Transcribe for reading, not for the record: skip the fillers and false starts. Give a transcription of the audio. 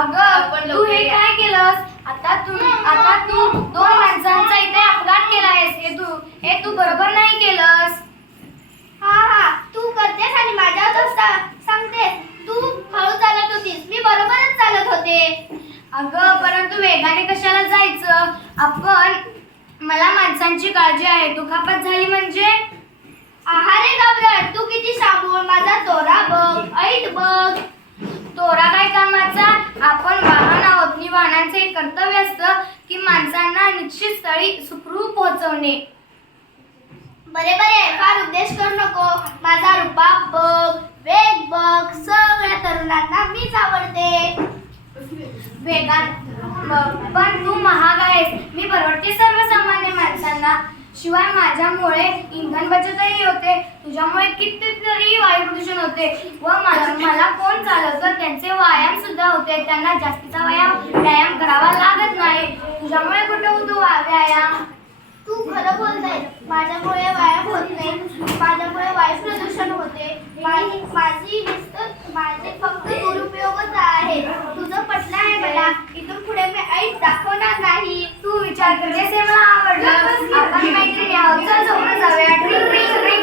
अगं तू हे काय केलंस? आता तू दोन माणसांचा इथे अपघात केलायस. हे तू बरोबर नाही केलंस. हा तू करतेस आणि माझ्यावर सांगतेस. तू हळू चालत होतीस, मी बरोबरच चालत होते. अगं परंतु वेगाने कशाला जायचं? मला माणसांची काळजी आहे. दुखापत झाली म्हणजे? आहारे घाबरट, तू किती सांगून माझा तोरा बघ, ऐट बघ. तोरा काय कामाचा? आपण वाहन आहोत. नि वाहनांचे एक कर्तव्य असतं की माणसांना निश्चित स्थळी सुखरूप पोहोचवणे. बरे फार उपदेश करू नको. माझा रुबाब बघ, वेग बघ, सगळ्या तरुणांना मीच आवडते. वेगात पण तू महाग आहेस. मी परवडते सर्वसामान्य माणसांना. शिवाय माझ्यामुळे इंधन बचतही होते. तुझ्यामुळे कितीतरी वायू प्रदूषण होते व मला कोण चालवतं त्यांचे व्यायाम सुद्धा होते. त्यांना जास्तीचा व्यायाम करावा लागत नाही. तुझ्यामुळे कुठे होतो व्यायाम? तू खरं बोलतेस. माझ्यामुळे व्यायाम होत नाही. माझ्यामुळे वायू प्रदूषण होते. माझे फक्त दुरुपयोग